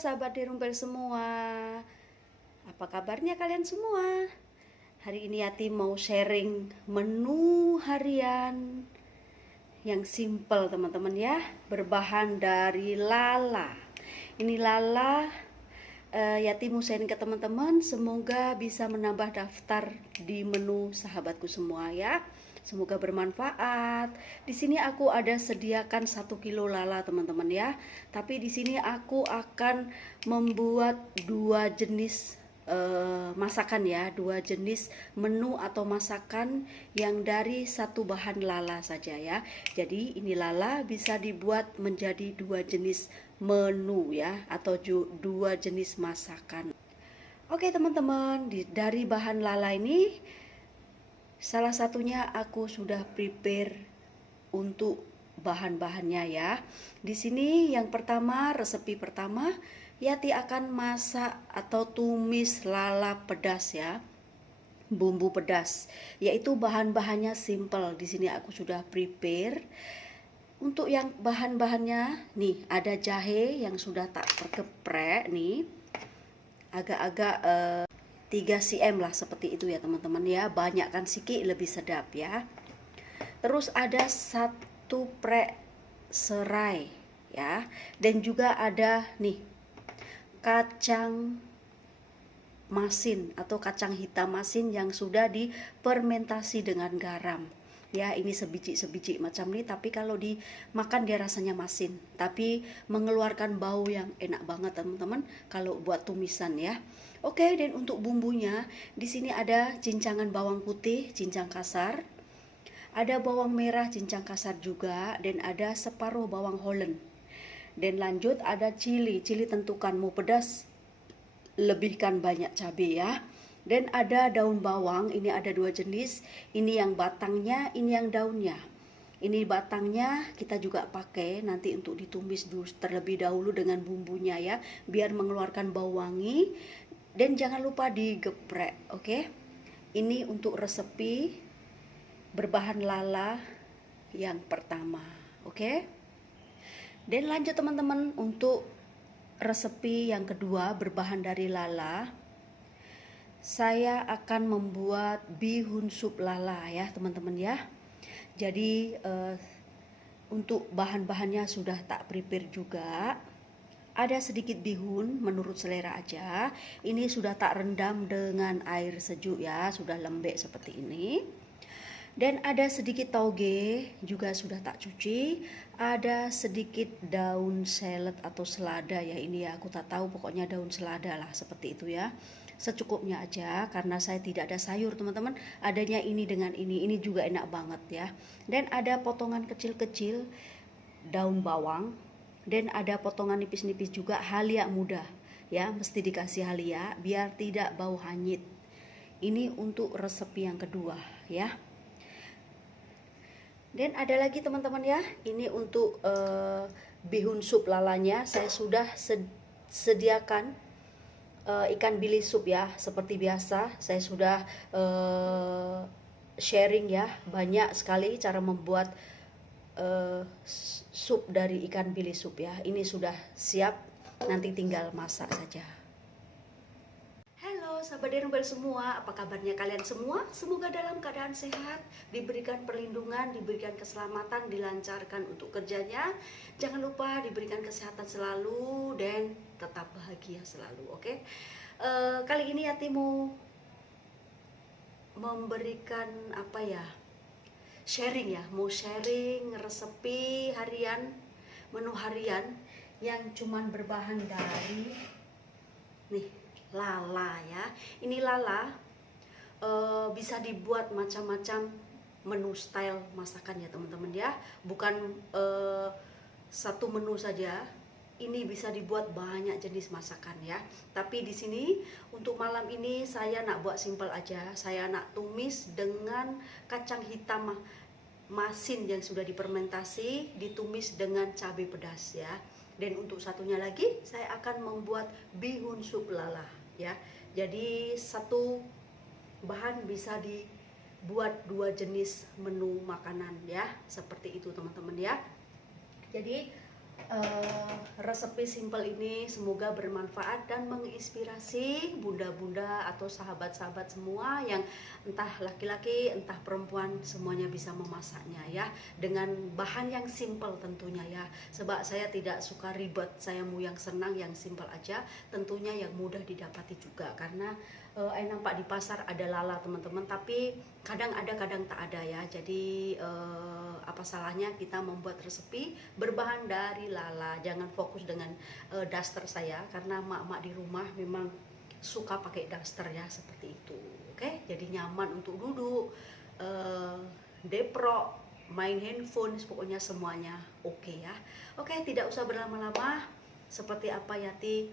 sahabat Dirumpel semua, apa kabarnya kalian semua? Hari ini Yati mau sharing menu harian yang simple teman-teman ya, berbahan dari lala. Ini lala, Yati mau sharing ke teman-teman, semoga bisa menambah daftar di menu sahabatku semua ya. Semoga bermanfaat. Di sini aku ada sediakan 1 kilo lala teman-teman ya. Tapi di sini aku akan membuat 2 jenis masakan ya, 2 jenis menu atau masakan yang dari satu bahan lala saja ya. Jadi ini lala bisa dibuat menjadi 2 jenis menu ya, atau 2 jenis masakan. Oke teman-teman, dari bahan lala ini salah satunya aku sudah prepare untuk bahan-bahannya ya. Di sini yang pertama, resepi pertama, Yati akan masak atau tumis lala pedas ya. Bumbu pedas, yaitu bahan-bahannya simple. Di sini aku sudah prepare. Untuk yang bahan-bahannya nih, ada jahe yang sudah tak tergeprek nih. Agak-agak 3 cm lah seperti itu ya teman-teman ya, banyakkan sikit lebih sedap ya. Terus ada 1 prek serai ya, dan juga ada nih kacang masin atau kacang hitam masin yang sudah difermentasi dengan garam ya. Ini sebiji-sebiji macam ini, tapi kalau dimakan dia rasanya masin, tapi mengeluarkan bau yang enak banget teman-teman kalau buat tumisan ya. Oke, dan untuk bumbunya di sini ada cincangan bawang putih cincang kasar, ada bawang merah cincang kasar juga, dan ada separuh bawang Holland. Dan lanjut ada cili tentukan mau pedas lebihkan banyak cabai ya. Dan ada daun bawang, ini ada 2 jenis, ini yang batangnya, ini yang daunnya. Ini batangnya kita juga pakai nanti untuk ditumis dulu terlebih dahulu dengan bumbunya ya, biar mengeluarkan bau wangi. Dan jangan lupa digeprek, oke? Ini untuk resepi berbahan lala yang pertama, oke? Dan lanjut teman-teman untuk resepi yang kedua berbahan dari lala. Saya akan membuat bihun sup lala ya teman-teman ya. Jadi untuk bahan-bahannya sudah tak prepare juga. Ada sedikit bihun menurut selera aja. Ini sudah tak rendam dengan air sejuk ya, sudah lembek seperti ini. Dan ada sedikit tauge juga sudah tak cuci. Ada sedikit daun salad atau selada ya, ini ya aku tak tahu, pokoknya daun selada lah seperti itu ya. Secukupnya aja karena saya tidak ada sayur teman-teman. Adanya ini dengan ini juga enak banget ya. Dan ada potongan kecil-kecil daun bawang, dan ada potongan nipis-nipis juga halia muda ya, mesti dikasih halia biar tidak bau hanyut. Ini untuk resepi yang kedua ya. Dan ada lagi teman-teman ya, ini untuk bihun sup lalanya saya sudah sediakan ikan bilis sup ya. Seperti biasa saya sudah sharing ya, banyak sekali cara membuat sup dari ikan bilis sup ya. Ini sudah siap, nanti tinggal masak saja. Halo sahabat Dirumpel semua, apa kabarnya kalian semua? Semoga dalam keadaan sehat, diberikan perlindungan, diberikan keselamatan, dilancarkan untuk kerjanya. Jangan lupa diberikan kesehatan selalu dan tetap bahagia selalu, oke? Kali ini Yati mau memberikan apa ya, sharing ya, mau sharing resepi harian, menu harian yang cuman berbahan dari nih lala ya. Ini lala bisa dibuat macam-macam menu style masakan ya teman-teman ya, bukan satu menu saja. Ini bisa dibuat banyak jenis masakan ya. Tapi di sini untuk malam ini saya nak buat simple aja. Saya nak tumis dengan kacang hitam masin yang sudah difermentasi, ditumis dengan cabai pedas ya. Dan untuk satunya lagi saya akan membuat bihun sup lala ya. Jadi satu bahan bisa dibuat 2 jenis menu makanan ya, seperti itu teman-teman ya. Jadi Resepi simple ini semoga bermanfaat dan menginspirasi bunda-bunda atau sahabat-sahabat semua yang entah laki-laki entah perempuan semuanya bisa memasaknya ya, dengan bahan yang simple tentunya ya, sebab saya tidak suka ribet, saya mau yang senang, yang simple aja, tentunya yang mudah didapati juga, karena nampak di pasar ada lala teman-teman, tapi kadang ada kadang tak ada ya. Jadi apa salahnya kita membuat resepi berbahan dari lala. Jangan fokus dengan daster saya, karena mak-mak di rumah memang suka pakai daster ya, seperti itu. Oke, jadi nyaman untuk duduk, deprok, main handphone, pokoknya semuanya oke ya. Oke, tidak usah berlama-lama. Seperti apa Yati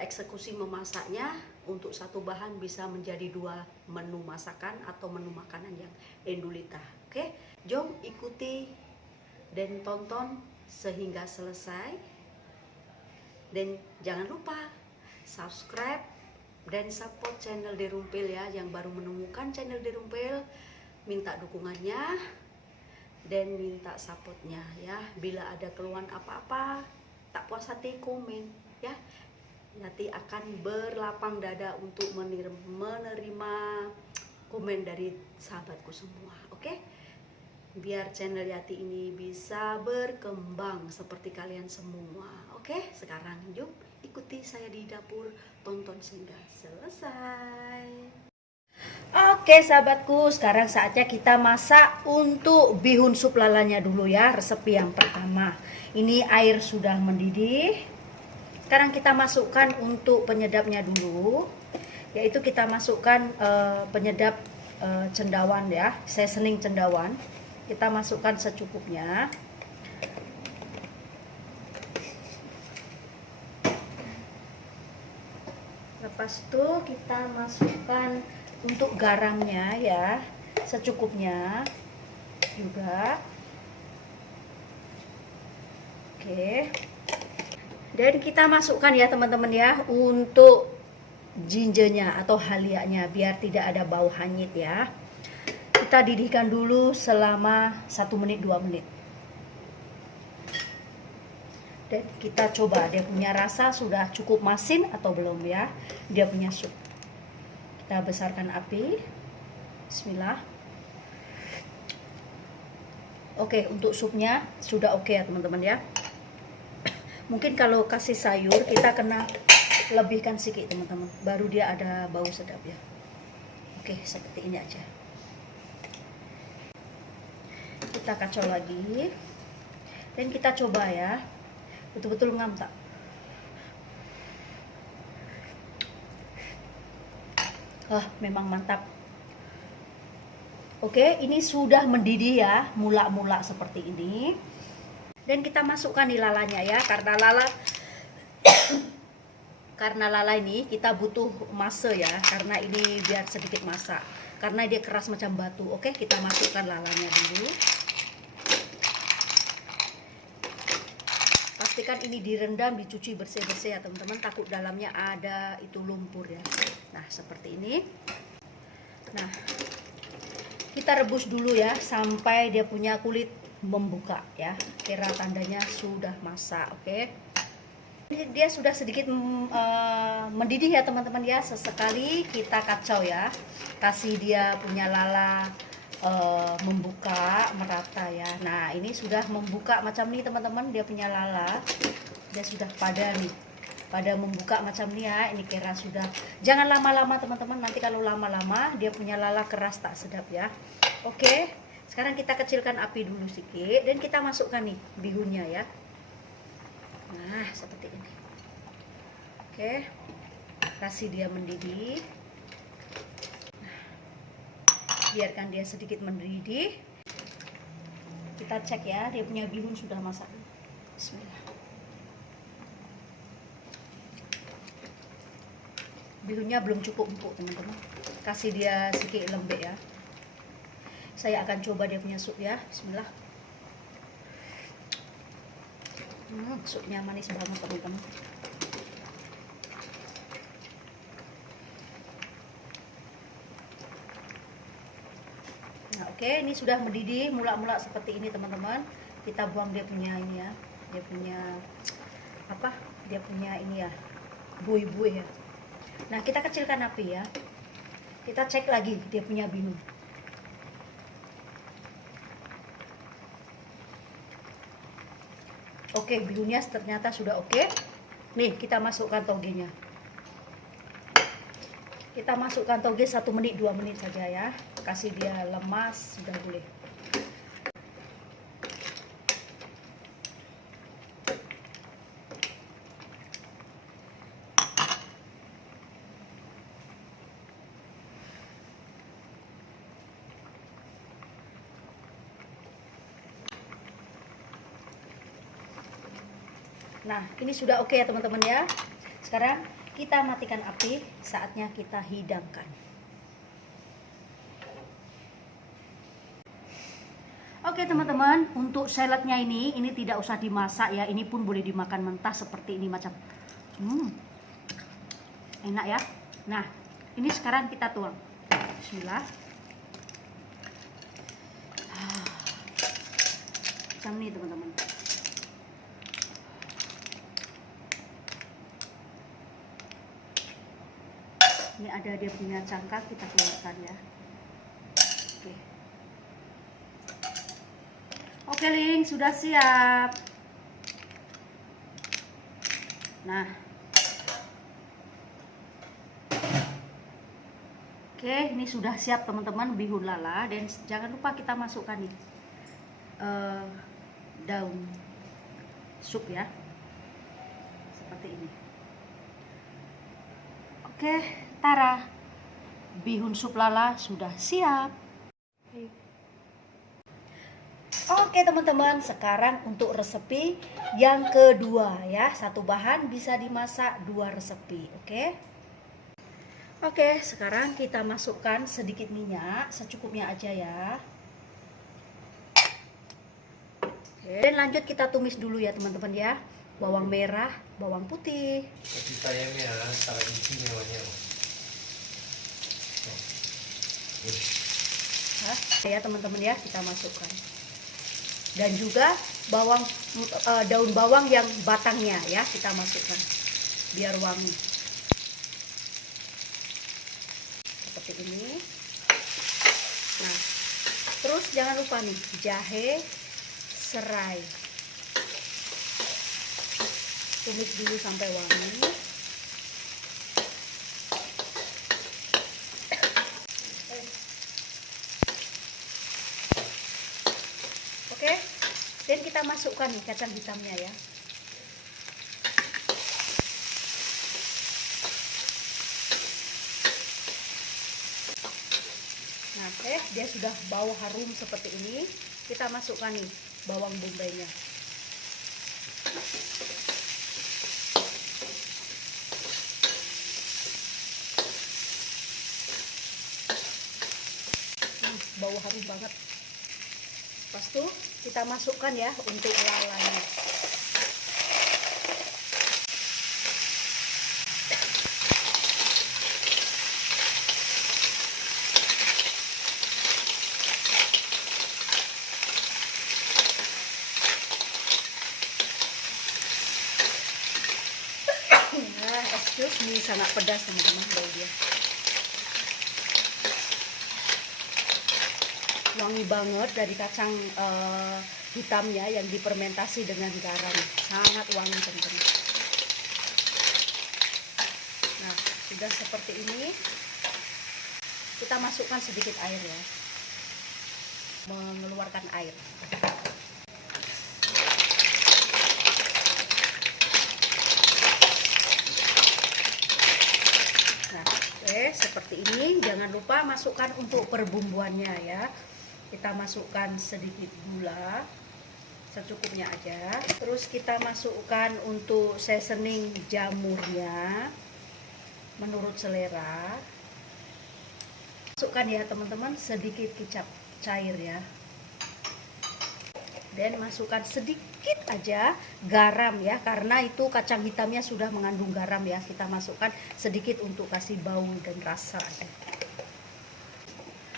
eksekusi memasaknya, untuk satu bahan bisa menjadi 2 menu masakan atau menu makanan yang endulita. Oke, jom ikuti dan tonton sehingga selesai, dan jangan lupa subscribe dan support channel Derumpil ya. Yang baru menemukan channel Derumpil, minta dukungannya dan minta supportnya ya. Bila ada keluhan apa-apa, tak puas hati, komen ya. Nanti akan berlapang dada untuk menerima komen dari sahabatku semua. Oke, biar channel Yati ini bisa berkembang seperti kalian semua. Oke, sekarang yuk ikuti saya di dapur, tonton sehingga selesai. Oke sahabatku, sekarang saatnya kita masak untuk bihun sup lalanya dulu ya. Resepi yang pertama, ini air sudah mendidih. Sekarang kita masukkan untuk penyedapnya dulu, yaitu kita masukkan penyedap cendawan ya, seasoning cendawan. Kita masukkan secukupnya. Lepas itu kita masukkan untuk garamnya ya, secukupnya juga. Oke. Dan kita masukkan ya teman-teman ya, untuk gingernya atau halianya biar tidak ada bau hanyut ya. Kita didihkan dulu selama 1 menit 2 menit. Dan kita coba dia punya rasa sudah cukup masin atau belum ya, dia punya sup. Kita besarkan api. Bismillah. Oke, untuk supnya sudah oke ya teman-teman ya. Mungkin kalau kasih sayur kita kena lebihkan sedikit teman-teman, baru dia ada bau sedap ya. Oke, seperti ini aja. Kita kacau lagi dan kita coba ya, betul-betul ngam tak. Memang mantap. Oke, ini sudah mendidih ya, mula-mula seperti ini. Dan kita masukkan di lalanya ya, karena lala ini kita butuh masa ya, karena ini biar sedikit masak, karena dia keras macam batu. Oke, kita masukkan lalanya dulu. Pastikan ini direndam, dicuci bersih-bersih ya teman-teman, takut dalamnya ada itu lumpur ya. Nah, seperti ini. Nah, kita rebus dulu ya sampai dia punya kulit membuka ya, kira tandanya sudah masak. Oke, dia sudah sedikit mendidih ya teman-teman ya. Sesekali kita kacau ya, kasih dia punya lala membuka merata ya. Nah, ini sudah membuka macam ini teman-teman, dia punya lala dia sudah pada nih, pada membuka macam ini ya. Ini kira sudah, jangan lama-lama teman-teman, nanti kalau lama-lama dia punya lala keras tak sedap ya. Oke, sekarang kita kecilkan api dulu sedikit dan kita masukkan nih bihunnya ya. Nah, seperti ini. Oke, kasih dia mendidih. Nah, biarkan dia sedikit mendidih. Kita cek ya, dia punya bihun sudah masak. Bismillah. Bihunnya belum cukup empuk teman-teman, kasih dia sedikit lembek ya. Saya akan coba dia punya sup ya. Bismillah. Supnya manis banget teman-teman. Nah, oke, ini sudah mendidih mula-mula seperti ini teman-teman. Kita buang dia punya ini ya, dia punya apa, dia punya ini ya, buih-buih ya. Nah, kita kecilkan api ya, kita cek lagi dia punya bihun. Oke, bihunnya ternyata sudah oke. Nih, kita masukkan togenya. Kita masukkan toge 1 menit 2 menit saja ya, kasih dia lemas sudah boleh. Nah, ini sudah oke ya teman-teman ya. Sekarang kita matikan api, saatnya kita hidangkan. Oke teman-teman, untuk saladnya ini tidak usah dimasak ya. Ini pun boleh dimakan mentah seperti ini macam. Enak ya. Nah, ini sekarang kita tuang. Bismillah. Macam ini teman-teman. Ini ada dia punya cangkang, kita keluarkan ya. Oke. Oke, Ling, sudah siap. Nah. Oke, ini sudah siap teman-teman bihun lala, dan jangan lupa kita masukkan nih daun sup ya. Seperti ini. Oke, tara. Bihun sup lala sudah siap. Oke teman-teman, sekarang untuk resepi yang kedua ya. Satu bahan bisa dimasak 2 resepi, oke? Oke, sekarang kita masukkan sedikit minyak, secukupnya aja ya. Oke, dan lanjut kita tumis dulu ya teman-teman ya. Bawang merah, bawang putih. Ya teman-teman ya, kita masukkan. Dan juga daun bawang yang batangnya ya, kita masukkan biar wangi. Seperti ini. Nah, terus jangan lupa nih jahe, serai. Tumis dulu sampai wangi. Oke, dan kita masukkan nih kacang hitamnya ya. Nah, dia sudah bau harum seperti ini. Kita masukkan nih bawang bombaynya. Bau harum banget. Pas tuh kita masukkan ya untuk lalanya. Nah, excuse me, sangat pedas teman-teman bau dia. Wangi banget dari kacang hitamnya yang difermentasi dengan garam, sangat wangi teman-teman. Nah, sudah seperti ini, kita masukkan sedikit air ya, mengeluarkan air. Nah, seperti ini. Jangan lupa masukkan untuk perbumbuannya ya. Kita masukkan sedikit gula, secukupnya aja. Terus kita masukkan untuk seasoning jamurnya menurut selera. Masukkan ya teman-teman sedikit kecap cair ya. Dan masukkan sedikit aja garam ya, karena itu kacang hitamnya sudah mengandung garam ya. Kita masukkan sedikit untuk kasih bau dan rasa aja.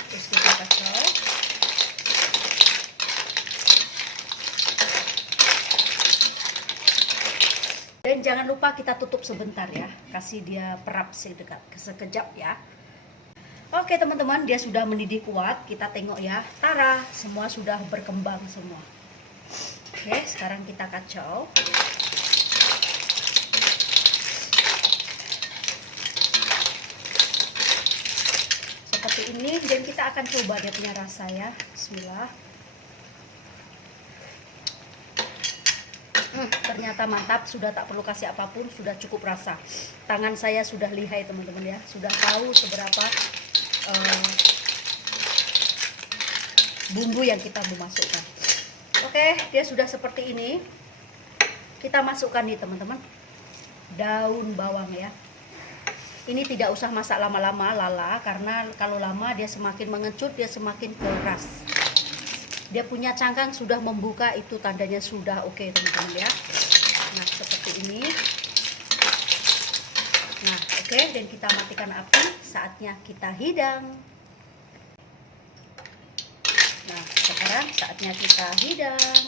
Terus kita kacau. Dan jangan lupa kita tutup sebentar ya, kasih dia perap sekejap ya. Oke teman-teman, dia sudah mendidih kuat. Kita tengok ya, tara, semua sudah berkembang semua. Oke, sekarang kita kacau. Seperti ini, dan kita akan coba dia punya rasa ya. Bismillah. Ternyata mantap, sudah tak perlu kasih apapun, sudah cukup rasa. Tangan saya sudah lihai teman-teman ya, sudah tahu seberapa bumbu yang kita mau masukkan. Oke, dia sudah seperti ini. Kita masukkan nih teman-teman, daun bawang ya. Ini tidak usah masak lama-lama lala, karena kalau lama dia semakin mengecut, dia semakin keras. Dia punya cangkang sudah membuka, itu tandanya sudah oke teman-teman ya. Nah seperti ini. Nah oke, dan kita matikan api. Saatnya kita hidang. Nah sekarang saatnya kita hidang.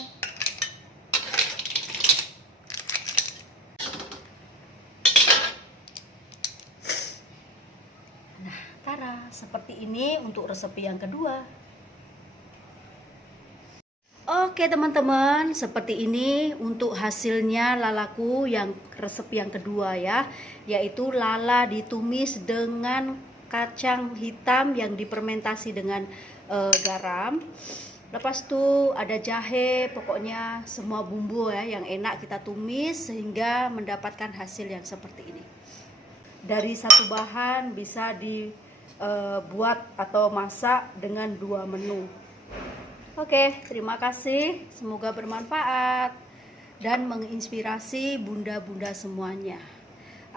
Nah tara, seperti ini untuk resepi yang kedua. Oke teman-teman, seperti ini untuk hasilnya lalaku yang resep yang kedua ya, yaitu lala ditumis dengan kacang hitam yang difermentasi dengan garam. Lepas itu ada jahe, pokoknya semua bumbu ya yang enak kita tumis sehingga mendapatkan hasil yang seperti ini. Dari satu bahan bisa dibuat atau masak dengan 2 menu. Oke, terima kasih. Semoga bermanfaat dan menginspirasi bunda-bunda semuanya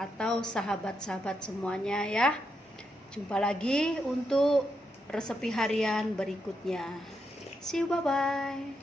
atau sahabat-sahabat semuanya ya. Jumpa lagi untuk resepi harian berikutnya. See you, bye-bye.